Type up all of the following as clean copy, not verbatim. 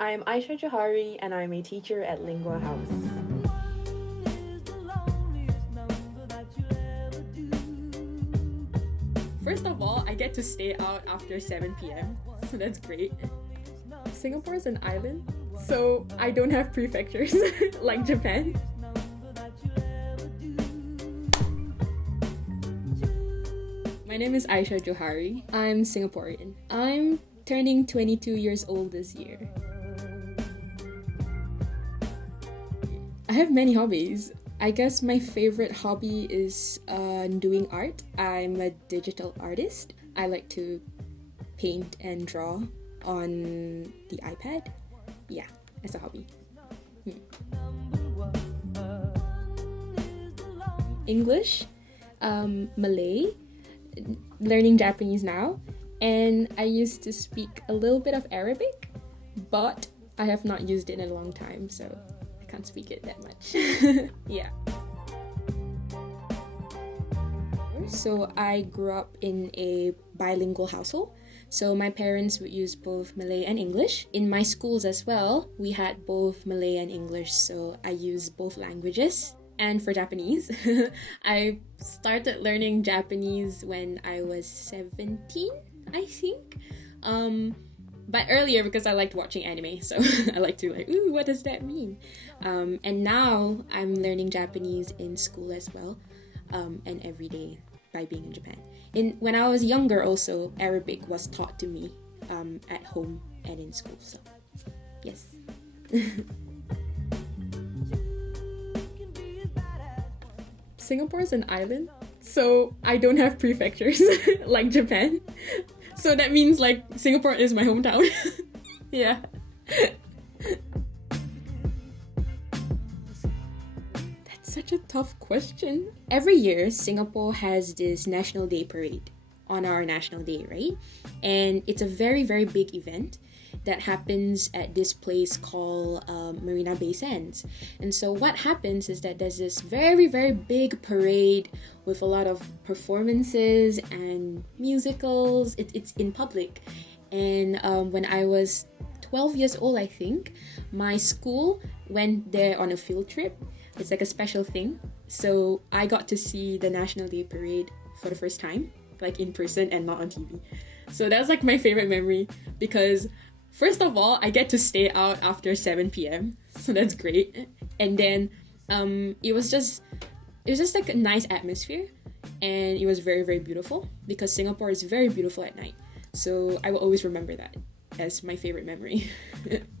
I'm Aisha Johari and I'm a teacher at Lingua House. First of all, I get to stay out after 7 p.m, so that's great. Singapore is an island, so I don't have prefectures like Japan. My name is Aisha Johari. I'm Singaporean. I'm turning 22 years old this year. I have many hobbies. I guess my favorite hobby is doing art. I'm a digital artist. I like to paint and draw on the iPad. Yeah, as a hobby. English, Malay, learning Japanese now, and I used to speak a little bit of Arabic, but I have not used it in a long time, so I can't speak it that much. Yeah. So I grew up in a bilingual household. So my parents would use both Malay and English. In my schools as well, we had both Malay and English, so I used both languages. And for Japanese, I started learning Japanese when I was 17, I think. But earlier because I liked watching anime, so I like to ooh, what does that mean? And now I'm learning Japanese in school as well, and every day by being in Japan. When I was younger also, Arabic was taught to me at home and in school, so yes. Singapore is an island, so I don't have prefectures like Japan. So that means Singapore is my hometown. Yeah. That's such a tough question. Every year, Singapore has this National Day parade on our National Day, right? And it's a very, very big event that happens at this place called Marina Bay Sands. And so what happens is that there's this very, very big parade with a lot of performances and musicals. It's in public. And when I was 12 years old, I think, my school went there on a field trip. It's like a special thing. So I got to see the National Day parade for the first time, in person and not on TV. So that's my favorite memory because first of all, I get to stay out after 7 p.m, so that's great. And then it was just a nice atmosphere, and it was very, very beautiful because Singapore is very beautiful at night. So I will always remember that as my favorite memory.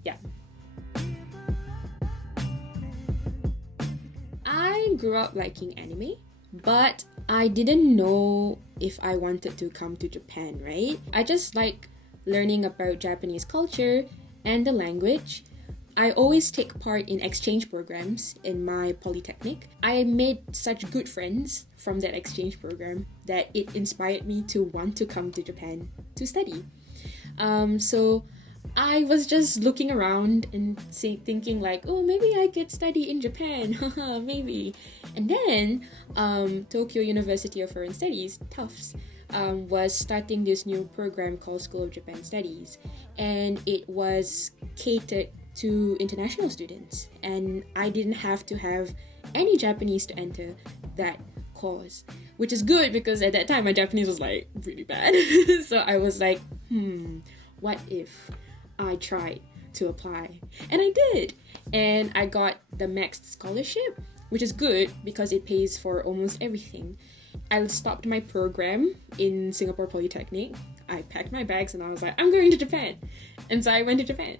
Yeah. I grew up liking anime, but I didn't know if I wanted to come to Japan, right? I just like learning about Japanese culture and the language. I always take part in exchange programs in my polytechnic. I made such good friends from that exchange program that it inspired me to want to come to Japan to study. So I was just looking around and thinking oh, maybe I could study in Japan, maybe. And then Tokyo University of Foreign Studies, Tufts, was starting this new program called School of Japan Studies, and it was catered to international students, and I didn't have to have any Japanese to enter that course, which is good because at that time my Japanese was really bad. So I was what if I tried to apply? And I did, and I got the maxed scholarship, which is good because it pays for almost everything. I stopped my program in Singapore Polytechnic. I packed my bags and I was I'm going to Japan. And so I went to Japan.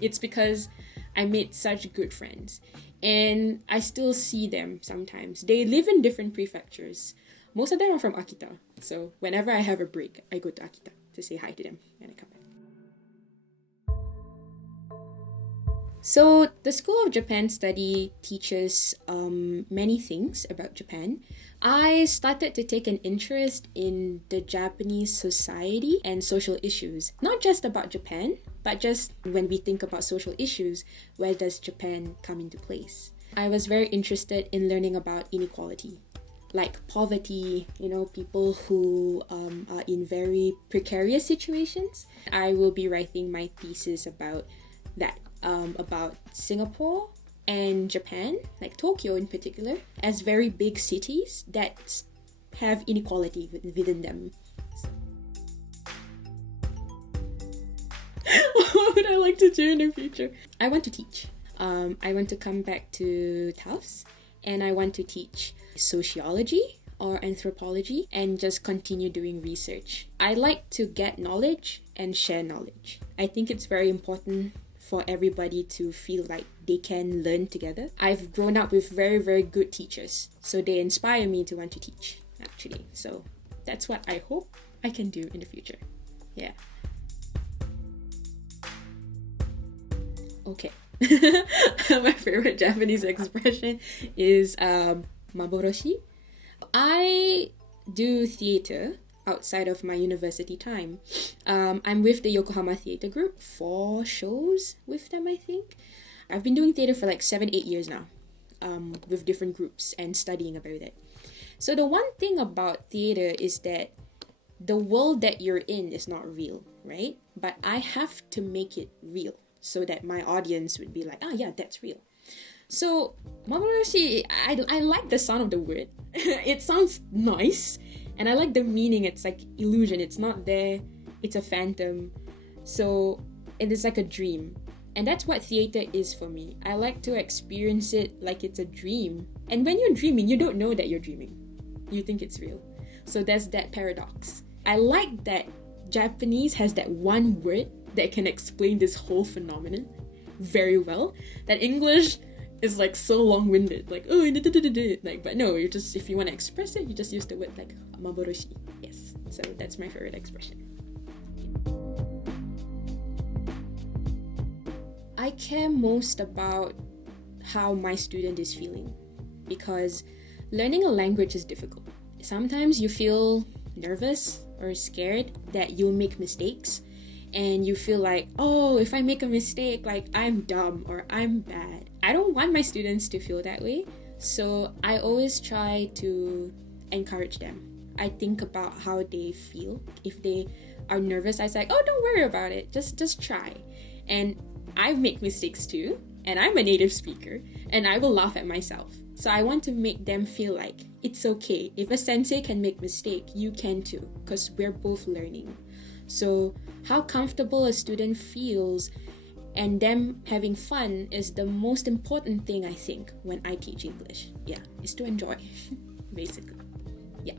It's because I made such good friends. And I still see them sometimes. They live in different prefectures. Most of them are from Akita. So whenever I have a break, I go to Akita to say hi to them and I come back. So the School of Japan Study teaches many things about Japan. I started to take an interest in the Japanese society and social issues. Not just about Japan, but just when we think about social issues, where does Japan come into place? I was very interested in learning about inequality, like poverty, people who are in very precarious situations. I will be writing my thesis about that about Singapore and Japan, like Tokyo in particular, as very big cities that have inequality within them. What would I like to do in the future? I want to teach. I want to come back to Tufts and I want to teach sociology or anthropology and just continue doing research. I like to get knowledge and share knowledge. I think it's very important for everybody to feel like they can learn together. I've grown up with very, very good teachers, so they inspire me to want to teach, actually. So that's what I hope I can do in the future. Yeah. Okay. My favorite Japanese expression is maboroshi. I do theater outside of my university time. I'm with the Yokohama Theater Group, 4 shows with them, I think. I've been doing theater for like 7-8 years now, with different groups and studying about it. So the one thing about theater is that the world that you're in is not real, right? But I have to make it real so that my audience would be like, oh yeah, that's real. So maboroshi, I like the sound of the word. It sounds nice. And I like the meaning. It's like illusion. It's not there. It's a phantom. So it is like a dream. And that's what theater is for me. I like to experience it like it's a dream. And when you're dreaming, you don't know that you're dreaming. You think it's real. So there's that paradox. I like that Japanese has that one word that can explain this whole phenomenon very well. That English is like so long-winded, like like, but no, you just, if you want to express it, you just use the word like maboroshi. Yes, so that's my favorite expression. I care most about how my student is feeling, because learning a language is difficult. Sometimes you feel nervous or scared that you'll make mistakes, and you feel like, oh, if I make a mistake, like I'm dumb or I'm bad. I don't want my students to feel that way, so I always try to encourage them. I think about how they feel. If they are nervous, I say, oh, don't worry about it, just try. And I make mistakes too, and I'm a native speaker, and I will laugh at myself. So I want to make them feel like it's okay. If a sensei can make mistake, you can too, because we're both learning. So how comfortable a student feels and them having fun is the most important thing, I think, when I teach English. Yeah, is to enjoy, basically. Yeah.